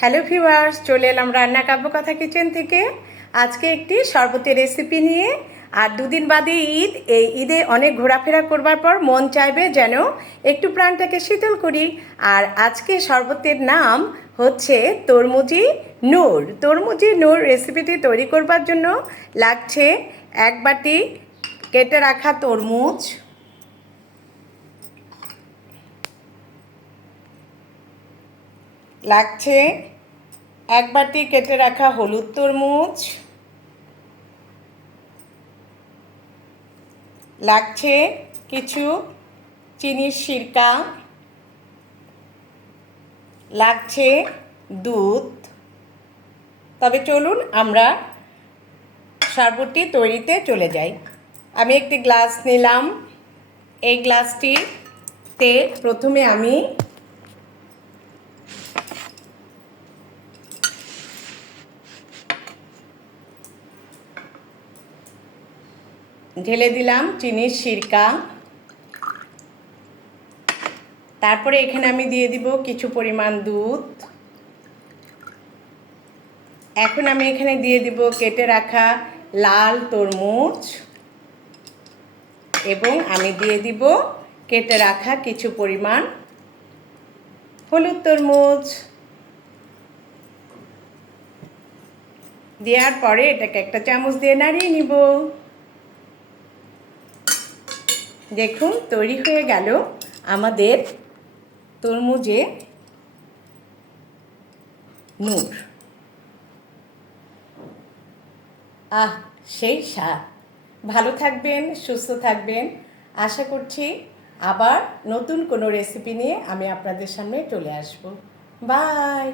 Hello viewers, চলে এলাম রান্না কাব্য কথা কিচেন থেকে। আজকে একটি শরবতের রেসিপি নিয়ে, আর দুদিন বাদে ঈদ, এই ঈদে অনেক ঘোরাফেরা করবার পর মন চাইবে যেন একটু প্রাণটাকে শীতল করি। আর আজকে শরবতের নাম হচ্ছে তরমুজি নূর। তরমুজি নূর রেসিপিটি তৈরি করবার জন্য লাগছে এক বাটি কেটে রাখা তরমুজ লাগছে। এক বাটি কেটে রাখা হলুদ তরমুজ। লাগছে কিছু চিনির সিরকা। লাগছে দুধ। তবে চলুন আমরা শরবতটি তৈরিতে চলে যাই। আমি একটি গ্লাস নিলাম। এই গ্লাসটিতে প্রথমে আমি ঢেলে দিলাম চিনির সিরকা। তারপরে এখানে আমি দিয়ে দিব কিছু পরিমাণ দুধ। এখন আমি এখানে দিয়ে দিব কেটে রাখা লাল তরমুজ। এবং আমি দিয়ে দিব কেটে রাখা কিছু পরিমাণ হলুদ তরমুজ। দেওয়ার পরে এটাকে একটা চামচ দিয়ে নাড়িয়ে নিব। দেখুন, তৈরি হয়ে গেল আমাদের তরমুজে নূর। আহ, সেই স্বাদ। ভালো থাকবেন, সুস্থ থাকবেন। আশা করছি আবার নতুন কোনো রেসিপি নিয়ে আমি আপনাদের সামনে চলে আসব। বাই